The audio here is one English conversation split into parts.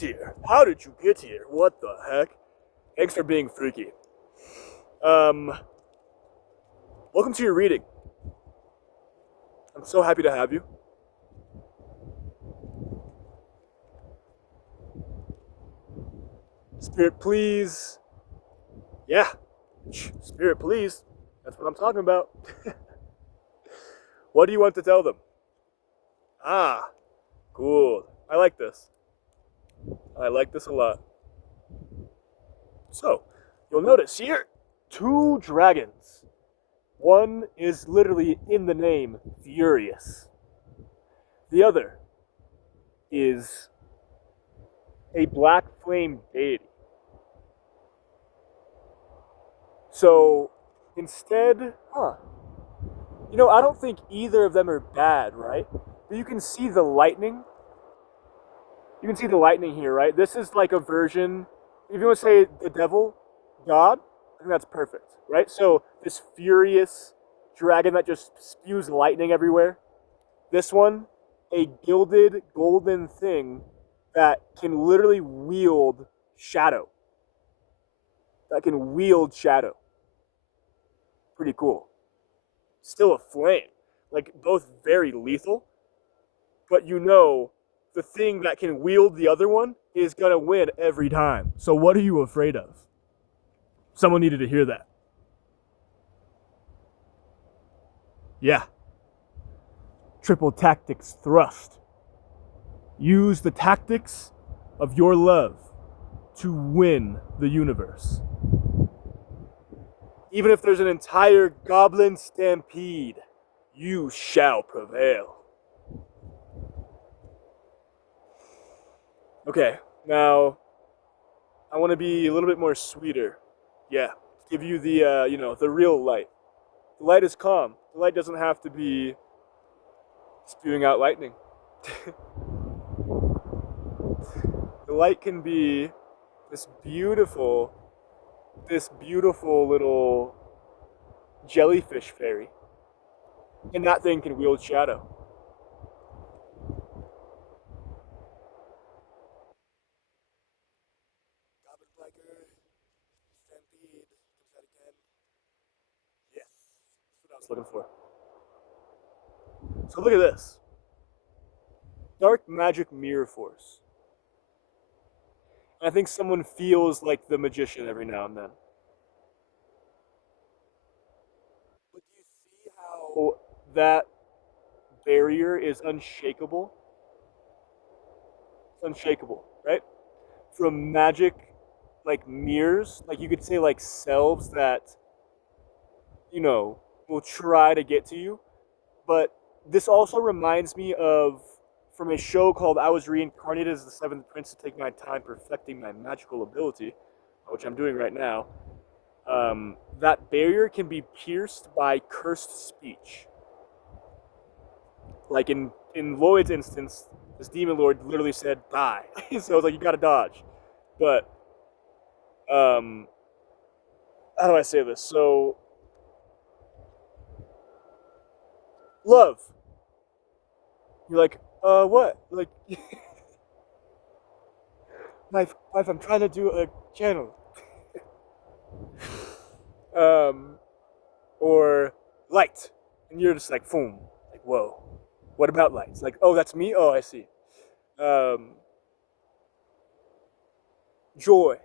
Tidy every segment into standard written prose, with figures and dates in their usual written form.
here? How did you get here? What the heck? Thanks for being freaky. Um, Welcome to your reading. I'm so happy to have you. Spirit, please. Yeah, Spirit, please. That's what I'm talking about. What do you want to tell them? Ah, cool. I like this. I like this a lot. So, you'll notice here two dragons. One is literally in the name, Furious. The other is a black flame deity. So, instead, I don't think either of them are bad, right? But you can see the lightning. You can see the lightning here, right? This is like a version, if you want to say the devil, God, I think that's perfect, right? So this furious dragon that just spews lightning everywhere. This one, a gilded golden thing that can literally wield shadow. That can wield shadow. Pretty cool. Still a flame. Like both very lethal, but the thing that can wield the other one is gonna win every time. So what are you afraid of? Someone needed to hear that. Yeah. Triple tactics thrust. Use the tactics of your love to win the universe. Even if there's an entire goblin stampede, you shall prevail. Okay, now I want to be a little bit more sweeter. Yeah, give you the real light. The light is calm. The light doesn't have to be spewing out lightning. The light can be this beautiful little jellyfish fairy. And that thing can wield shadow. Goblin Biker, Stampede, comes out again. Yes, that's what I was looking for. So look at this. Dark Magic Mirror Force. I think someone feels like the magician every now and then. But do you see how that barrier is unshakable? It's unshakable, right? From magic, like mirrors, like you could say, like selves that, will try to get to you. But this also reminds me of from a show called I Was Reincarnated as the Seventh Prince to Take My Time Perfecting My Magical Ability, which I'm doing right now. That barrier can be pierced by cursed speech. Like in Lloyd's instance, this demon lord literally said die. So it's like you gotta dodge. But how do I say this? So love. You're like, what? Like life, I'm trying to do a channel. um or light. And you're just like, boom, like whoa. What about light? It's like, oh, that's me? Oh, I see. Um Joy.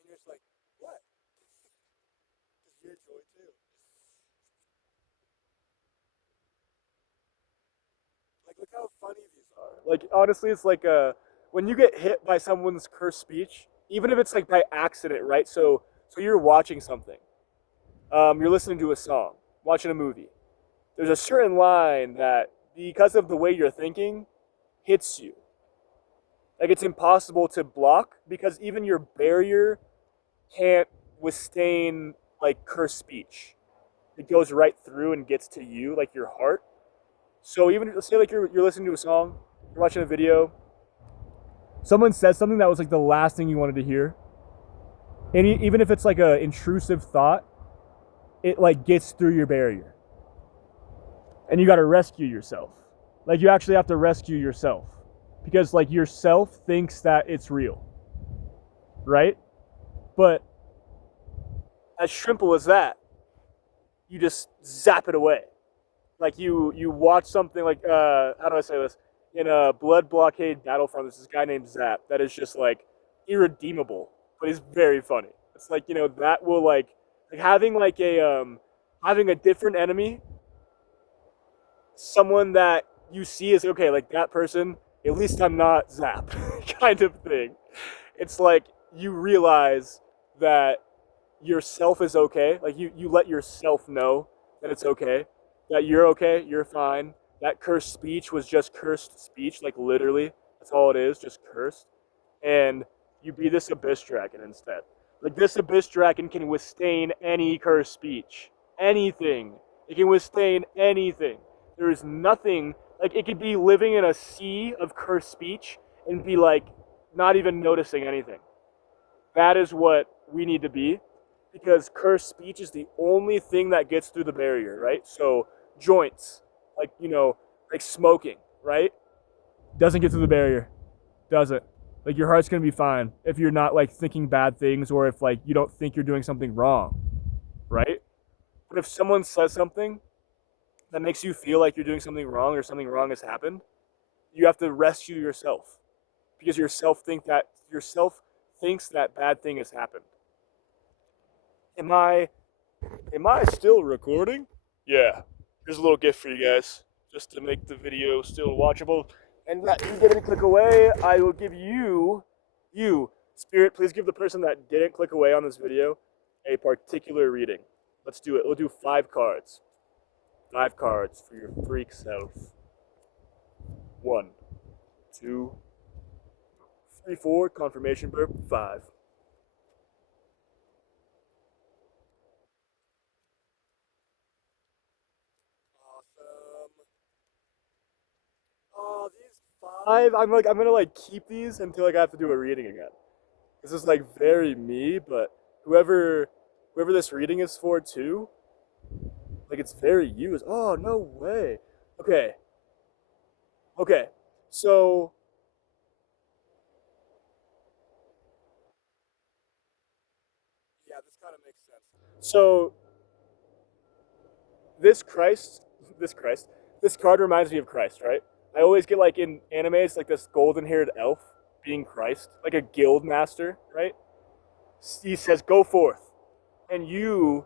And you're just like, what? Because you're joy too. Like, look how funny these are. Like, honestly, it's like when you get hit by someone's cursed speech, even if it's like by accident, right? So you're watching something, you're listening to a song, watching a movie. There's a certain line that, because of the way you're thinking, hits you. Like it's impossible to block because even your barrier can't withstand like cursed speech. It goes right through and gets to you, like your heart. So even say like you're listening to a song, you're watching a video, someone says something that was like the last thing you wanted to hear, and even if it's like a intrusive thought, it like gets through your barrier, and you got to rescue yourself, Like you actually have to rescue yourself because like yourself thinks that it's real, right? But as simple as that, you just zap it away. Like you watch something like how do I say this? In a Blood Blockade Battlefront, there's this guy named Zap that is just like irredeemable, but he's very funny. It's like that will like having a different enemy, someone that you see as okay, like that person. At least I'm not Zap, kind of thing. It's like you realize that yourself is okay. Like you let yourself know that it's okay, that you're fine. That cursed speech was just cursed speech, like literally. That's all it is, just cursed. And you be this abyss dragon instead. Like this abyss dragon can withstand any cursed speech. Anything. It can withstand anything. There is nothing like it could be living in a sea of cursed speech and be like not even noticing anything. That is what we need to be because cursed speech is the only thing that gets through the barrier, right? So joints, like like smoking, right? Doesn't get through the barrier. Doesn't. Like your heart's gonna be fine if you're not like thinking bad things or if like you don't think you're doing something wrong, right? But if someone says something that makes you feel like you're doing something wrong or something wrong has happened, you have to rescue yourself because yourself thinks that bad thing has happened. Am I still recording? Yeah. Here's a little gift for you guys, just to make the video still watchable. And that you didn't click away, I will give you, Spirit, please give the person that didn't click away on this video a particular reading. Let's do it. We'll do 5 cards. 5 cards for your freak self. 1, 2, 3, 4, confirmation burp, 5. Oh, these 5. I'm gonna like keep these until like I have to do a reading again. This is like very me, but whoever this reading is for too, like it's very you. Oh no way. Okay. Okay. So yeah, this kind of makes sense. So this Christ, this card reminds me of Christ, right? I always get like in anime, it's like this golden-haired elf being Christ, like a guild master, right? He says, "Go forth," and you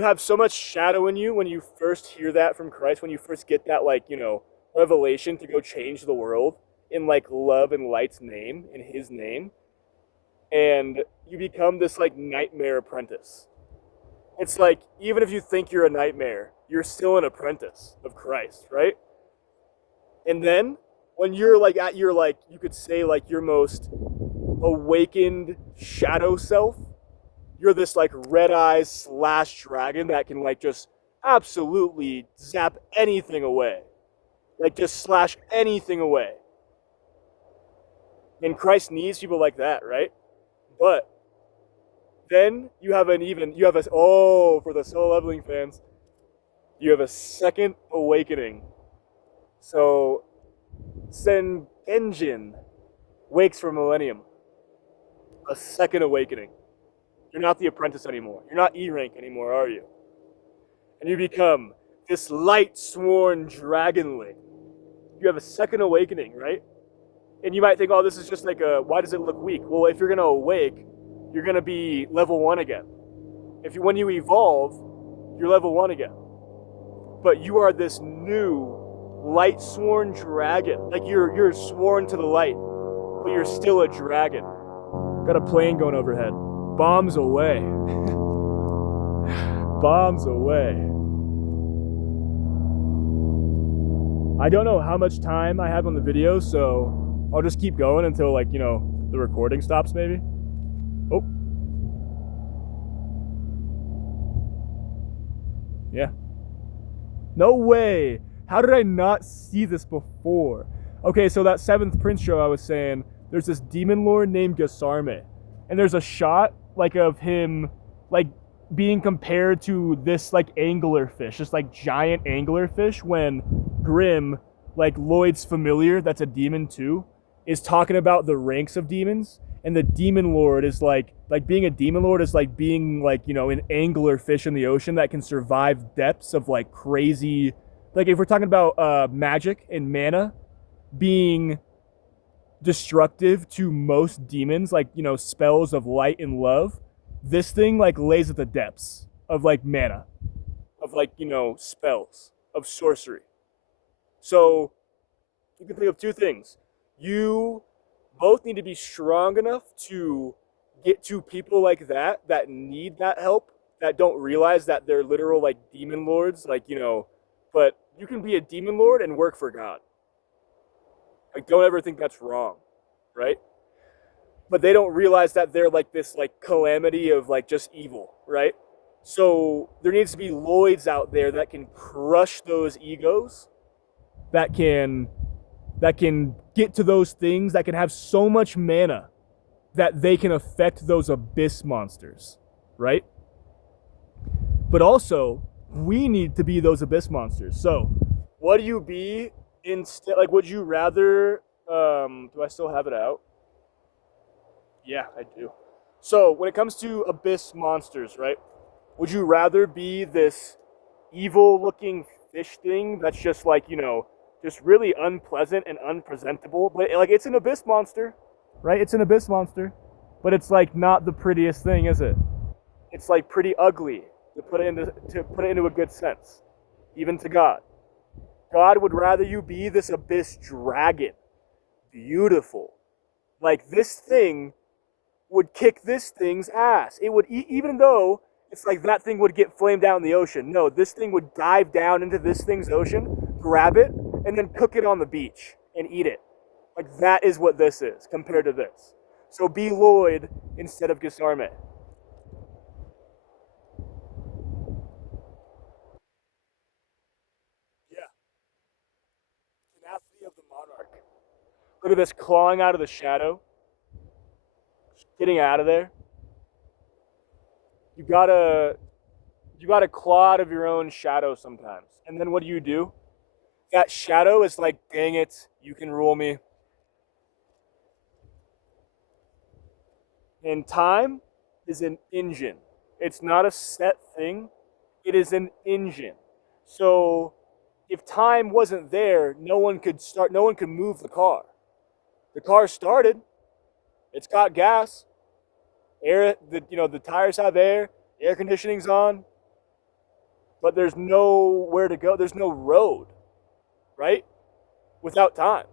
have so much shadow in you when you first hear that from Christ, when you first get that like revelation to go change the world in like love and light's name, in His name, and you become this like nightmare apprentice. It's like even if you think you're a nightmare, you're still an apprentice of Christ, right? And then when you're like at your like you could say like your most awakened shadow self, you're this like red eyes slash dragon that can like just absolutely zap anything away. Like just slash anything away. And Christ needs people like that, right? But then you have for the Solo Leveling fans, you have a second awakening. So Sengenjin wakes for Millennium. A second awakening. You're not the apprentice anymore. You're not E rank anymore, are you? And you become this light sworn dragonling. You have a second awakening, right? And you might think, oh, this is just like why does it look weak? Well, if you're gonna awake, you're gonna be level 1 again. When you evolve, you're level 1 again. But you are this new light sworn dragon. Like you're sworn to the light, but you're still a dragon. Got a plane going overhead. Bombs away. Bombs away. I don't know how much time I have on the video, so I'll just keep going until like, the recording stops maybe. Oh. Yeah. No way. How did I not see this before? Okay, so that 7th Prince show I was saying, there's this demon lord named Gasarme. And there's a shot like of him like being compared to this like anglerfish, this like giant anglerfish when Grimm like Lloyd's Familiar, that's a demon too, is talking about the ranks of demons. And the demon lord is like being a demon lord is like being like, you know, an angler fish in the ocean that can survive depths of like crazy, like if we're talking about magic and mana being destructive to most demons, like, you know, spells of light and love, this thing like lays at the depths of like mana, of like, you know, spells, of sorcery. So you can think of two things. You both need to be strong enough to get to people like that need that help, that don't realize that they're literal like demon lords, like, you know, but you can be a demon lord and work for God. Like, don't ever think that's wrong, right? But they don't realize that they're like this like calamity of like just evil, right? So there needs to be Lloyds out there that can crush those egos, that can get to those things, that can have so much mana that they can affect those abyss monsters, right? But also, we need to be those abyss monsters. So, what do you be instead? Like, would you rather? Do I still have it out? Yeah, I do. So, when it comes to abyss monsters, right? Would you rather be this evil-looking fish thing that's just like, you know, just really unpleasant and unpresentable, but like it's an abyss monster, right? It's an abyss monster, but it's like not the prettiest thing, is it? It's like pretty ugly to put it into a good sense, even to God. God would rather you be this abyss dragon, beautiful. Like this thing would kick this thing's ass. It would, even though it's like that thing would get flamed out in the ocean. No, this thing would dive down into this thing's ocean, grab it, and then cook it on the beach and eat it. Like that is what this is compared to this. So be Lloyd instead of Gisarme. Yeah, tenacity of the monarch. Look at this clawing out of the shadow, getting out of there. You gotta you gotta claw out of your own shadow sometimes. And then what do? That shadow is like, dang it, you can rule me. And time is an engine. It's not a set thing. It is an engine. So if time wasn't there, no one could move the car. The car started, it's got gas, air, the tires have air conditioning's on, but there's nowhere to go. There's no road, right? Without time.